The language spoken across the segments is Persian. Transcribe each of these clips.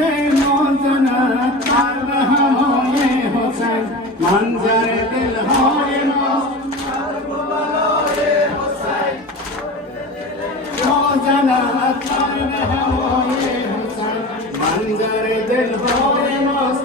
دل موزنت بر به هوای حسین منظر دلهای ماست موزنت بر به هوای حسین منظر دلهای ماست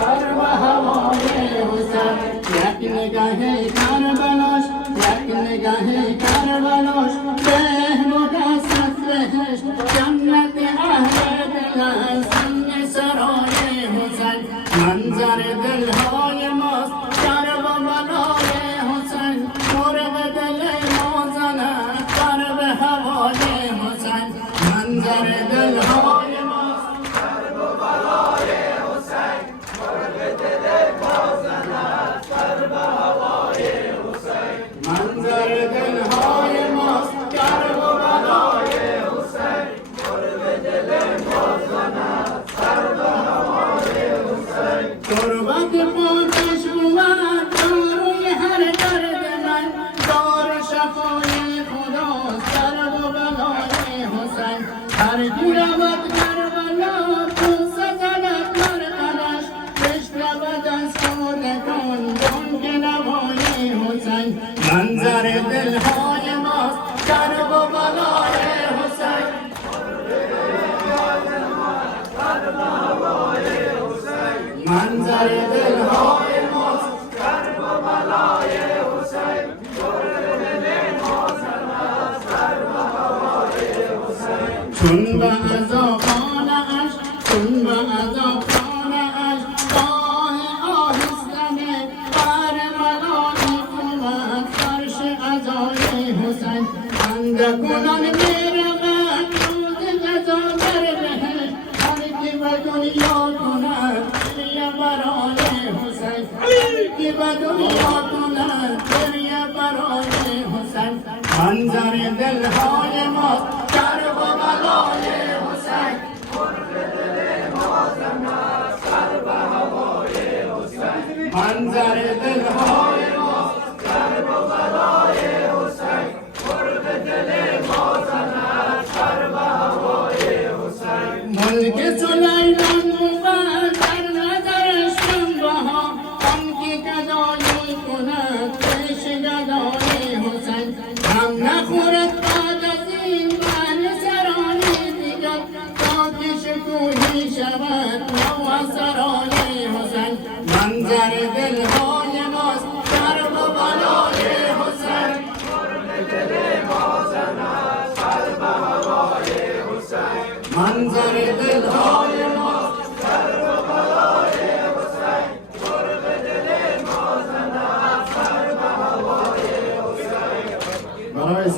بر به هوای حسین یک نگاه کربلاش یک نگاه کربلاش بهبود است از بهشت جنت اهل دل است سنگ سرای حسین منظر دلهای ماست کربلای حسین مرغ دل ما زند بر به هوای حسین منظر دلهای ماست کربلای حسین مرغ دل ما زند بر به هوای حسین منظر دلهای ماست کربلای حسین مرغ دل ما زند بر به هوای حسین تربت پوشش بود داروی هر درد من دار شفای خداست کربلای حسین هر کی رود کربلا تو سزند بر قدش بشنود از کودکان بانگ نوای حسین منظر دلهای ماست کربلای حسین منظر دلهای ماست کربلای حسین چون به عذاب خانه‌اش چون به عذاب خانه‌اش راه آهستانه بر ملایی اومد فرش غذای حسین اندکونان می‌رود روز غذا در بهشت هر کی به دنیا کند گریه برای حسین هر کی به دنیا کند گریه برای حسین منظر دلهای ماست کربلای حسین مرغ دل ما زند بر به هوای حسین منظر دلهای ماست کربلای حسین مرغ دل ما زند بر به هوای حسین ملک سلیمان بود در نظرش جنبها آن که گدایی کند پیش گدای حسین هم نخورد بعد از این بر سرای دیگر تا که شکوهی شود نو از سرای حسین منظر دلهای ماست کربلای حسین مرغ دل ما زند بر به هوای حسین منظر دلهای ماست کربلای حسین مرغ دل ما زند بر به هوای حسین برای